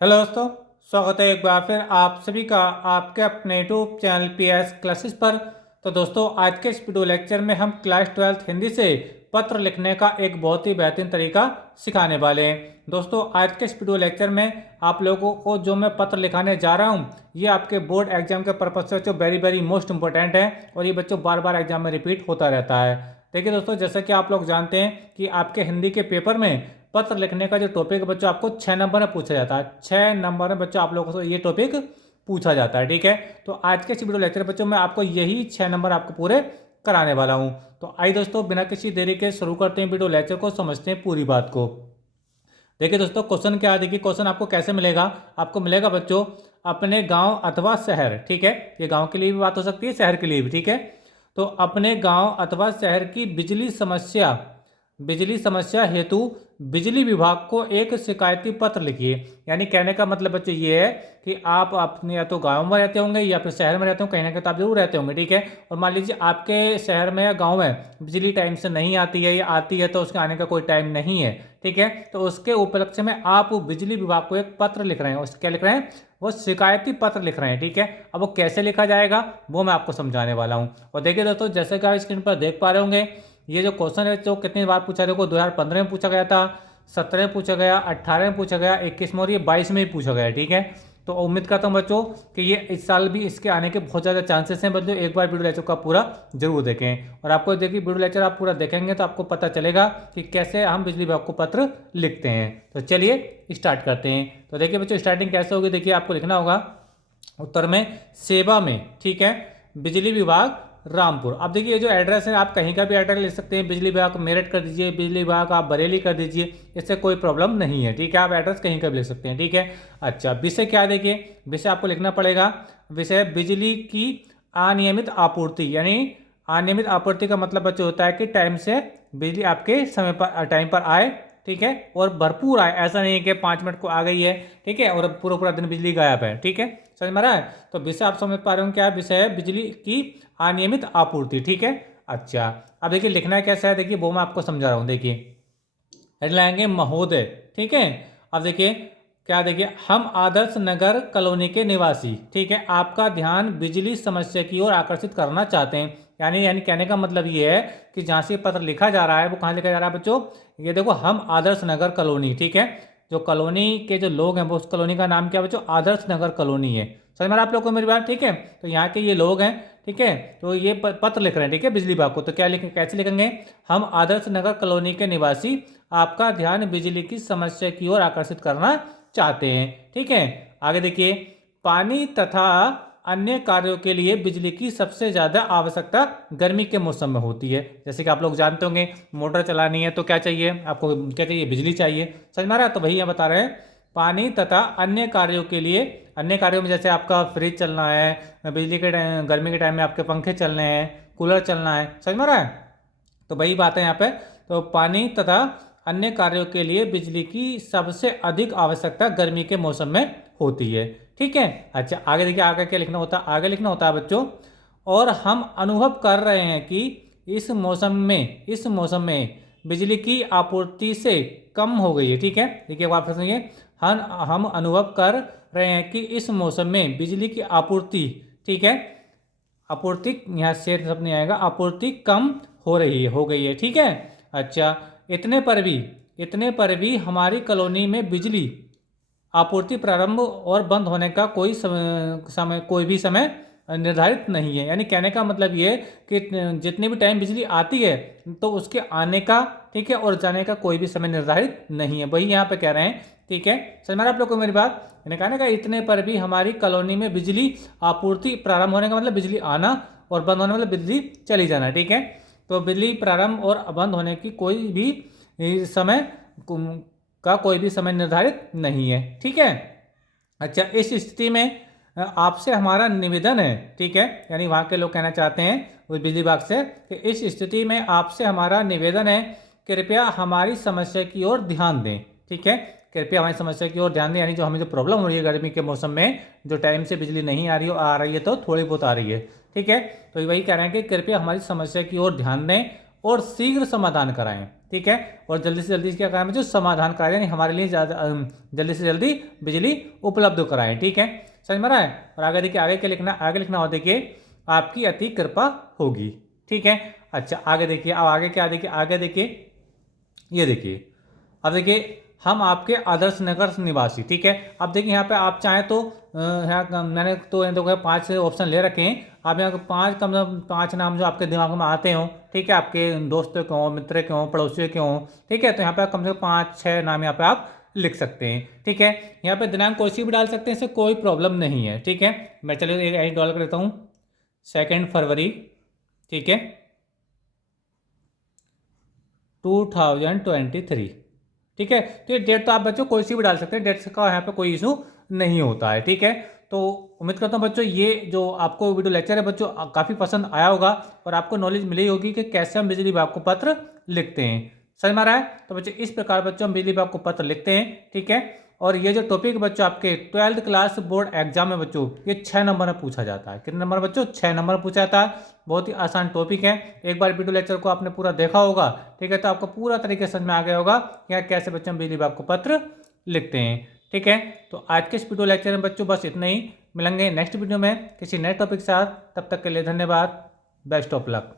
Hello दोस्तों, स्वागत है एक बार फिर आप सभी का आपके अपने यूट्यूब चैनल पीएस क्लासेस पर। तो दोस्तों, आज के इस वीडियो लेक्चर में हम क्लास 12 हिंदी से पत्र लिखने का एक बहुत ही बेहतरीन तरीका सिखाने वाले हैं। दोस्तों, आज के इस वीडियो लेक्चर में आप लोगों को जो मैं पत्र लिखाने जा रहा हूँ, ये आपके बोर्ड एग्जाम के पर्पज से जो वेरी वेरी मोस्ट इंपॉर्टेंट है और ये बच्चों बार बार एग्जाम में रिपीट होता रहता है। देखिए दोस्तों, जैसा कि आप लोग जानते हैं कि आपके हिंदी के पेपर में पत्र लिखने का जो टॉपिक है बच्चों आपको 6 नंबर में पूछा जाता है। 6 नंबर में बच्चों आप लोगों से ये टॉपिक पूछा जाता है, ठीक है। तो आज के इस वीडियो लेक्चर बच्चों में आपको यही 6 नंबर आपको पूरे कराने वाला हूँ। तो आइए दोस्तों, बिना किसी देरी के शुरू करते हैं वीडियो लेक्चर को, समझते हैं पूरी बात को। देखिए दोस्तों, क्वेश्चन क्या है, देखिए क्वेश्चन आपको कैसे मिलेगा। आपको मिलेगा बच्चों अपने गांव अथवा शहर, ठीक है। ये गांव के लिए भी बात हो सकती है, शहर के लिए भी, ठीक है। तो अपने गांव अथवा शहर की बिजली समस्या हेतु बिजली विभाग को एक शिकायती पत्र लिखिए। यानी कहने का मतलब बच्चों ये है कि आप अपने या तो गांव में रहते होंगे या फिर शहर में रहते होंगे, कहीं ना कहीं तो आप जरूर रहते होंगे, ठीक है। और मान लीजिए आपके शहर में या गांव में बिजली टाइम से नहीं आती है या आती है तो उसके आने का कोई टाइम नहीं है, ठीक है। तो उसके उपलक्ष्य में आप बिजली विभाग को एक पत्र लिख रहे हैं। क्या लिख रहे हैं? वो शिकायती पत्र लिख रहे हैं, ठीक है। अब वो कैसे लिखा जाएगा वो मैं आपको समझाने वाला हूँ। और देखिए दोस्तों, जैसे कि आप स्क्रीन पर देख पा रहे होंगे, ये जो क्वेश्चन है जो कितनी बार पूछा, देखो 2015 में पूछा गया था, 17 में पूछा गया, 18 में पूछा गया, 21 में और ये 22 में भी पूछा गया, ठीक है। तो उम्मीद करता हूँ बच्चों कि ये इस साल भी इसके आने के बहुत ज़्यादा चांसेस हैं। बच्चों एक बार वीडियो लेक्चर का पूरा जरूर देखें, और आपको देखिए वीडियो लेक्चर आप पूरा देखेंगे तो आपको पता चलेगा कि कैसे हम बिजली विभाग को पत्र लिखते हैं। तो चलिए स्टार्ट करते हैं। तो देखिए बच्चों, स्टार्टिंग कैसे होगी, देखिए आपको लिखना होगा उत्तर में सेवा में, ठीक है, बिजली विभाग रामपुर। अब देखिए ये जो एड्रेस है आप कहीं का भी एड्रेस ले सकते हैं। बिजली विभाग मेरठ कर दीजिए, बिजली विभाग आप बरेली कर दीजिए, इससे कोई प्रॉब्लम नहीं है, ठीक है। आप एड्रेस कहीं का भी ले सकते हैं, ठीक है। अच्छा, विषय क्या है, देखिए विषय आपको लिखना पड़ेगा। विषय बिजली की अनियमित आपूर्ति। यानी अनियमित आपूर्ति का मतलब बच्चे होता है कि टाइम से बिजली आपके समय पर टाइम पर आए, ठीक है, और भरपूर आए। ऐसा नहीं है कि 5 मिनट को आ गई है, ठीक है, और पूरा पूरा दिन बिजली गायब है, ठीक है। समझ में आ रहा है? तो विषय आप समझ पा रहे हो क्या है? विषय है बिजली की अनियमित आपूर्ति, ठीक है। अच्छा, अब देखिए लिखना कैसा है, देखिए वो मैं आपको समझा रहा हूँ। देखिए हेडलाइन महोदय, ठीक है। अब देखिए क्या, देखिए हम आदर्श नगर कॉलोनी के निवासी, ठीक है, आपका ध्यान बिजली समस्या की ओर आकर्षित करना चाहते हैं। यानी कहने का मतलब ये है कि जहाँ से पत्र लिखा जा रहा है वो कहाँ लिखा जा रहा है बच्चों? ये देखो, हम आदर्श नगर कॉलोनी, ठीक है। जो कॉलोनी के जो लोग हैं वो उस कॉलोनी का नाम क्या है बच्चों? आदर्श नगर कॉलोनी है। समझ में आ रहा है आप लोग को मेरी बात? ठीक है। तो यहाँ के ये लोग हैं, ठीक है, तो ये पत्र लिख रहे हैं, ठीक है, बिजली विभाग को। तो क्या लिखें, कैसे लिखेंगे? हम आदर्श नगर कॉलोनी के निवासी आपका ध्यान बिजली की समस्या की ओर आकर्षित करना चाहते हैं, ठीक है। आगे देखिए, पानी तथा अन्य कार्यों के लिए बिजली की सबसे ज़्यादा आवश्यकता गर्मी के मौसम में होती है। जैसे कि आप लोग जानते होंगे, मोटर चलानी है तो क्या चाहिए आपको? क्या चाहिए? बिजली चाहिए। समझ में आ रहा है? तो वही यहाँ बता रहे हैं, पानी तथा अन्य कार्यों के लिए। अन्य कार्यों में जैसे आपका फ्रिज चलना है, बिजली के टाइम गर्मी के टाइम में आपके पंखे चलने हैं, कूलर चलना है। समझ में आ रहा है? तो वही बात है यहाँ पे। तो पानी तथा अन्य कार्यों के लिए बिजली की सबसे अधिक आवश्यकता गर्मी के मौसम में होती है, ठीक है। अच्छा, आगे देखिए, आगे क्या लिखना होता है? आगे लिखना होता है बच्चों, और हम अनुभव कर रहे हैं कि इस मौसम में बिजली की आपूर्ति से कम हो गई है, ठीक है। देखिए आप सुनिए, हम अनुभव कर रहे हैं कि इस मौसम में बिजली की आपूर्ति, ठीक है, आपूर्ति यहाँ से शब्द नहीं आएगा, आपूर्ति कम हो गई है, ठीक है। अच्छा, इतने पर भी हमारी कॉलोनी में बिजली आपूर्ति प्रारंभ और बंद होने का कोई भी समय निर्धारित नहीं है। यानी कहने का मतलब ये है कि जितने भी टाइम बिजली आती है तो उसके आने का, ठीक है, और जाने का कोई भी समय निर्धारित नहीं है। वही यहाँ पे कह रहे हैं, ठीक है। समझ में आ रहा है आप लोग को मेरी बात? यानी कहने का इतने पर भी हमारी कॉलोनी में बिजली आपूर्ति प्रारंभ होने का मतलब बिजली आना, और बंद होने मतलब बिजली चली जाना, ठीक है। तो बिजली प्रारंभ और बंद होने की कोई भी समय निर्धारित नहीं है, ठीक है। अच्छा, इस स्थिति में आपसे हमारा निवेदन है, ठीक है, यानी वहाँ के लोग कहना चाहते हैं उस बिजली विभाग से कि इस स्थिति में आपसे हमारा निवेदन है, कृपया हमारी समस्या की ओर ध्यान दें, ठीक है। कृपया हमारी समस्या की ओर ध्यान दें, यानी जो हमें जो प्रॉब्लम हो रही है गर्मी के मौसम में, जो टाइम से बिजली नहीं आ रही है तो थोड़ी बहुत आ रही है, ठीक है। तो वही कह रहे हैं कि कृपया हमारी समस्या की ओर ध्यान दें और शीघ्र समाधान कराएं। ठीक है, और जल्दी से जल्दी क्या कराएं बच्चों, समाधान कराएं, यानी हमारे लिए जल्दी से जल्दी बिजली उपलब्ध कराएं। ठीक है, समझ में रहा है। और आगे देखिए, आगे लिखना हो, देखिए आपकी अति कृपा होगी। ठीक है, अच्छा आगे देखिए, अब आगे क्या, देखिए आगे देखिए, ये देखिए, अब देखिए हम आपके आदर्श नगर निवासी। ठीक है, अब देखिए यहाँ पे आप चाहें तो यहाँ मैंने तो देखो 5 ऑप्शन ले रखे हैं। आप यहाँ 5 कम से कम 5 नाम जो आपके दिमाग में आते हो, ठीक है, आपके दोस्तों के हों, मित्र के हों, पड़ोसियों के हों, ठीक है, तो यहाँ पे कम से कम 5-6 नाम यहाँ पे आप लिख सकते हैं। ठीक है, यहाँ पे दिनांक कोई सी भी डाल सकते हैं, इससे कोई प्रॉब्लम नहीं है। ठीक है, मैं चलिए एक डॉलर कर देता हूँ, 2 फरवरी, ठीक है, 2023। ठीक है, तो ये डेट तो आप बच्चों कोई सी भी डाल सकते हैं, डेट का यहाँ पे कोई इशू नहीं होता है। ठीक है, तो उम्मीद करता हूँ बच्चों ये जो आपको वीडियो लेक्चर है बच्चों काफ़ी पसंद आया होगा और आपको नॉलेज मिली होगी कि कैसे हम बिजली विभाग को पत्र लिखते हैं। समझ में आ रहा है? तो बच्चों इस प्रकार बच्चों हम बिजली विभाग को पत्र लिखते हैं। ठीक है, और ये जो टॉपिक बच्चों आपके 12th क्लास बोर्ड एग्जाम में बच्चों ये 6 नंबर में पूछा जाता है। कितने नंबर बच्चों? 6 नंबर में पूछा जाता है। बहुत ही आसान टॉपिक है। एक बार वीडियो लेक्चर को आपने पूरा देखा होगा, ठीक है, तो आपको पूरा तरीके से समझ में आ गया होगा कि कैसे बच्चों हम बिजली विभाग को पत्र लिखते हैं। ठीक है, तो आज के इस वीडियो लेक्चर में बच्चों बस इतना ही। मिलेंगे नेक्स्ट वीडियो में किसी नए टॉपिक के साथ। तब तक के लिए धन्यवाद। Best of luck.